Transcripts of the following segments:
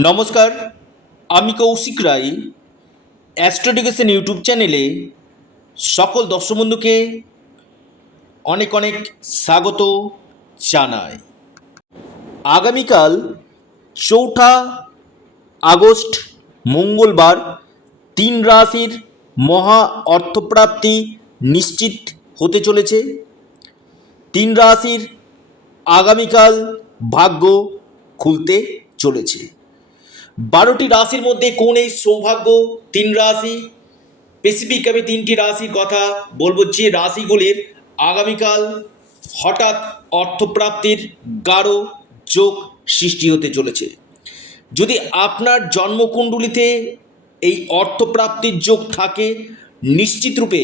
নমস্কার, আমি কৌশিক রায় astro education YouTube চ্যানেলে সকল দর্শক বন্ধুকে অনেক অনেক স্বাগত জানাই। আগামীকাল 4 আগস্ট মঙ্গলবার 3 রাশির মহা অর্থপ্রাপ্তি নিশ্চিত হতে চলেছে। 3 রাশির আগামীকাল ভাগ্য খুলতে চলেছে। 12টি রাশির মধ্যে কোন এই সৌভাগ্য 3 রাশি? স্পেসিফিক আমি 3টি রাশির কথা বলবো, যে রাশিগুলির আগামীকাল হঠাৎ অর্থপ্রাপ্তির গাঢ় যোগ সৃষ্টি হতে চলেছে। যদি আপনার জন্মকুণ্ডলিতে এই অর্থপ্রাপ্তির যোগ থাকে, নিশ্চিত রূপে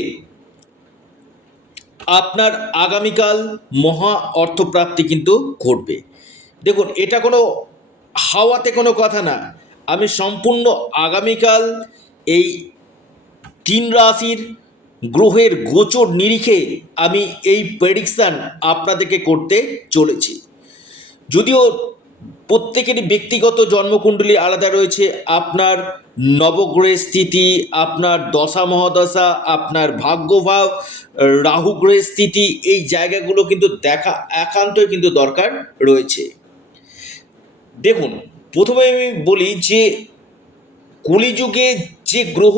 আপনার আগামীকাল মহা অর্থপ্রাপ্তি কিন্তু ঘটবে। দেখুন, এটা কোনো হাওয়াতে কোনো কথা না। আমি সম্পূর্ণ আগামীকাল এই 3 রাশির গ্রহের গোচর নিরিখে আমি এই প্রেডিকশান আপনাদেরকে করতে চলেছি। যদিও প্রত্যেকেরই ব্যক্তিগত জন্মকুণ্ডলী আলাদা রয়েছে, আপনার নবগ্রহের স্থিতি, আপনার দশা মহাদশা, আপনার ভাগ্যভাব, রাহু গ্রহের স্থিতি, এই জায়গাগুলো কিন্তু দেখা একান্তই কিন্তু দরকার রয়েছে। দেখুন, প্রথমে আমি বলি যে কলিযুগে যে গ্রহ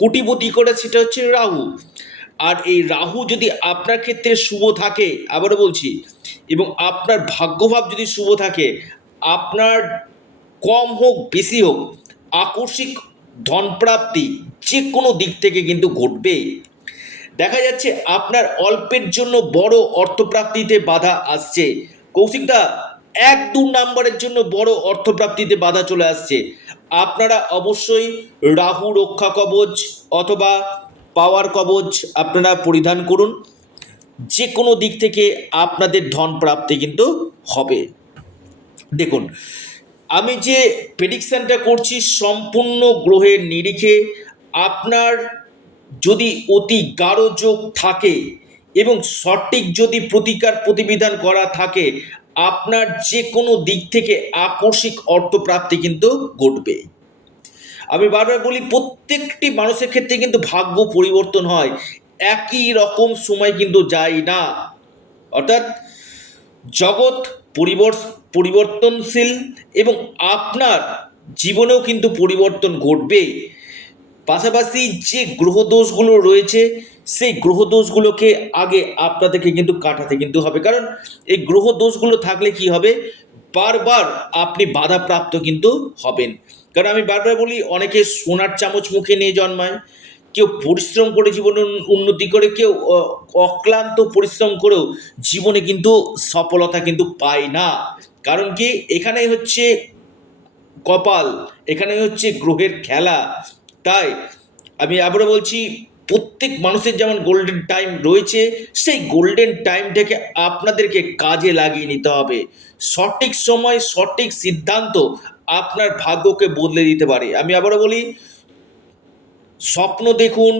কোটিপতি করে সেটা হচ্ছে রাহু। আর এই রাহু যদি আপনার ক্ষেত্রে শুভ থাকে, আবারও বলছি, এবং আপনার ভাগ্যভাব যদি শুভ থাকে, আপনার কম হোক বেশি হোক আকস্মিক ধনপ্রাপ্তি যে কোনো দিক থেকে কিন্তু ঘটবে। দেখা যাচ্ছে আপনার অল্পের জন্য বড় অর্থপ্রাপ্তিতে বাধা আসছে। কৌশিকদা, 1-2 নাম্বারের জন্য বড় অর্থপ্রাপ্তিতে বাধা চলে আসছে। আপনারা অবশ্যই রাহু রক্ষা কবচ অথবা পাওয়ার কবচ আপনারা পরিধান করুন। যে কোনো দিক থেকে আপনাদের ধন প্রাপ্তি কিন্তু হবে। দেখুন, আমি যে প্রেডিকশানটা করছি সম্পূর্ণ গ্রহের নিরিখে। আপনার যদি অতি গাঢ় যোগ থাকে এবং সঠিক যদি প্রতিকার প্রতিবিধান করা থাকে, আপনার যে কোনো দিক থেকে আকস্মিক অর্থপ্রাপ্তি কিন্তু ঘটবে। আমি বারবার বলি, প্রত্যেকটি মানুষের ক্ষেত্রে কিন্তু ভাগ্য পরিবর্তন হয়, একই রকম সময় কিন্তু যায় না। অর্থাৎ জগৎ পরিবর্তনশীল এবং আপনার জীবনেও কিন্তু পরিবর্তন ঘটবে। পাশাপাশি যে গ্রহদোষগুলো রয়েছে সেই গ্রহদোষগুলোকে আগে আপনাদেরকে কিন্তু কাটাতে কিন্তু হবে। কারণ এই গ্রহদোষগুলো থাকলে কি হবে, বারবার আপনি বাধাপ্রাপ্ত কিন্তু হবেন। কারণ আমি বারবার বলি, অনেকে সোনার চামচ মুখে নিয়ে জন্মায়, কেউ পরিশ্রম করে জীবনে উন্নতি করে, কেউ অক্লান্ত পরিশ্রম করেও জীবনে কিন্তু সফলতা কিন্তু পায় না। কারণ কি, এখানেই হচ্ছে কপাল, এখানে হচ্ছে গ্রহের খেলা। তাই আমি আবারও বলছি, প্রত্যেক মানুষের যেমন গোল্ডেন টাইম রয়েছে, সেই গোল্ডেন টাইমটাকে আপনাদেরকে কাজে লাগিয়ে নিতে হবে। সঠিক সময় সঠিক সিদ্ধান্ত আপনার ভাগ্যকে বদলে দিতে পারে। আমি আবারও বলি, স্বপ্ন দেখুন,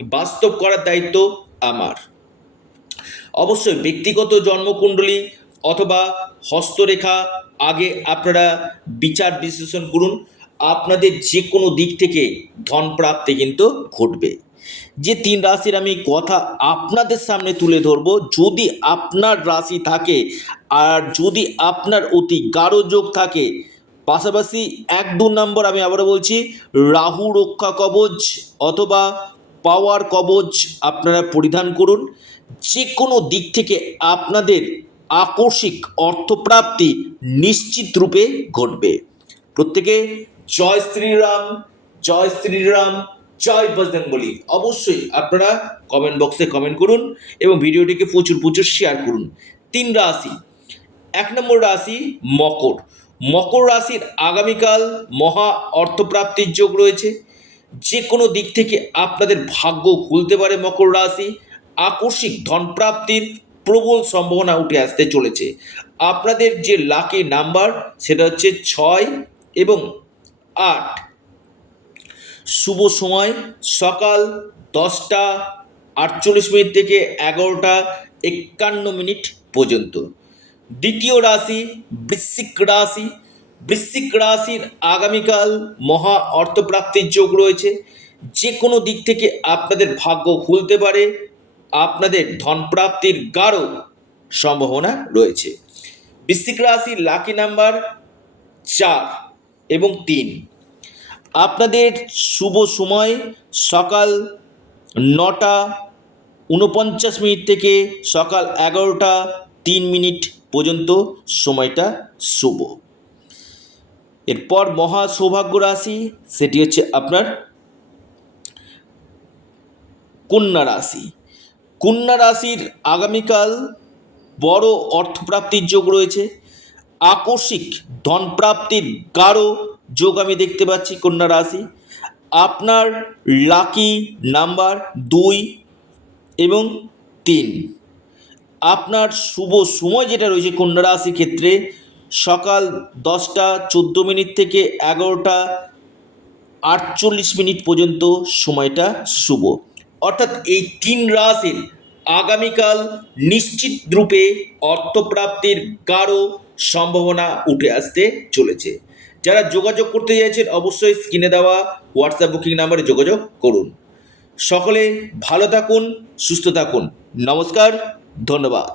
বাস্তব করার দায়িত্ব আমার। অবশ্যই ব্যক্তিগত জন্মকুণ্ডলী অথবা হস্তরেখা আগে আপনারা বিচার বিশ্লেষণ করুন। আপনাদের যে কোনো দিক থেকে ধন প্রাপ্তি কিন্তু ঘটবে। যে 3 রাশির আমি কথা আপনাদের সামনে তুলে ধরবো, যদি আপনার রাশি থাকে আর যদি আপনার অতি গাঢ় যোগ থাকে, পাশাপাশি 1-2 নম্বর আমি আবারও বলছি, রাহু রক্ষা কবচ অথবা পাওয়ার কবচ আপনারা পরিধান করুন। যে কোনো দিক থেকে আপনাদের আকস্মিক অর্থপ্রাপ্তি নিশ্চিত রূপে ঘটবে। প্রত্যেকে জয় শ্রীরাম, জয় শ্রীরাম, জয় বজরংবলী। অবশ্যই আপনারা কমেন্ট বক্সে কমেন্ট করুন এবং ভিডিওটিকে প্রচুর প্রচুর শেয়ার করুন। 3 রাশি। 1 নম্বর রাশি মকর। মকর রাশির আগামীকাল মহা অর্থপ্রাপ্তির যোগ রয়েছে। যে কোনো দিক থেকে আপনাদের ভাগ্য খুলতে পারে মকর রাশি। আকস্মিক ধনপ্রাপ্তির প্রবল সম্ভাবনা উঠে আসতে চলেছে। আপনাদের যে লাকি নাম্বার সেটা হচ্ছে 6 এবং 8। শুভ সময় সকাল 10টা 48 থেকে 11টা 51 পর্যন্ত। দ্বিতীয় রাশি বৃশ্চিক রাশি। বৃশ্চিক রাশির আগামীকাল মহা অর্থপ্রাপ্তির যোগ রয়েছে। যে কোনো দিক থেকে আপনাদের ভাগ্য খুলতে পারে, আপনাদের ধনপ্রাপ্তির গাঢ় সম্ভাবনা রয়েছে। বৃশ্চিক রাশির লাকি নাম্বার 4 এবং 3। আপনাদের শুভ সময় সকাল 9:49 থেকে সকাল 11:03 পর্যন্ত সময়টা শুভ। এরপর মহা সৌভাগ্য রাশি, সেটি হচ্ছে আপনার কন্যা রাশি। কন্যা রাশির আগামীকাল বড় অর্থপ্রাপ্তির যোগ রয়েছে। আকস্মিক ধনপ্রাপ্তির গাঢ় যোগ আমি দেখতে পাচ্ছি কন্যা রাশি। আপনার লাকি নাম্বার 2 এবং 3। আপনার শুভ সময় যেটা রয়েছে কন্যা রাশির ক্ষেত্রে সকাল 10:14 থেকে 11:48 পর্যন্ত সময়টা শুভ। অর্থাৎ এই 3 রাশির আগামীকাল নিশ্চিত রূপে অর্থপ্রাপ্তির গাঢ় সম্ভাবনা উঠে আসতে চলেছে। যারা যোগাযোগ করতে চাইছেন অবশ্যই স্ক্রিনে দেওয়া হোয়াটসঅ্যাপ বুকিং নাম্বারে যোগাযোগ করুন। সকলে ভালো থাকুন, সুস্থ থাকুন। নমস্কার, ধন্যবাদ।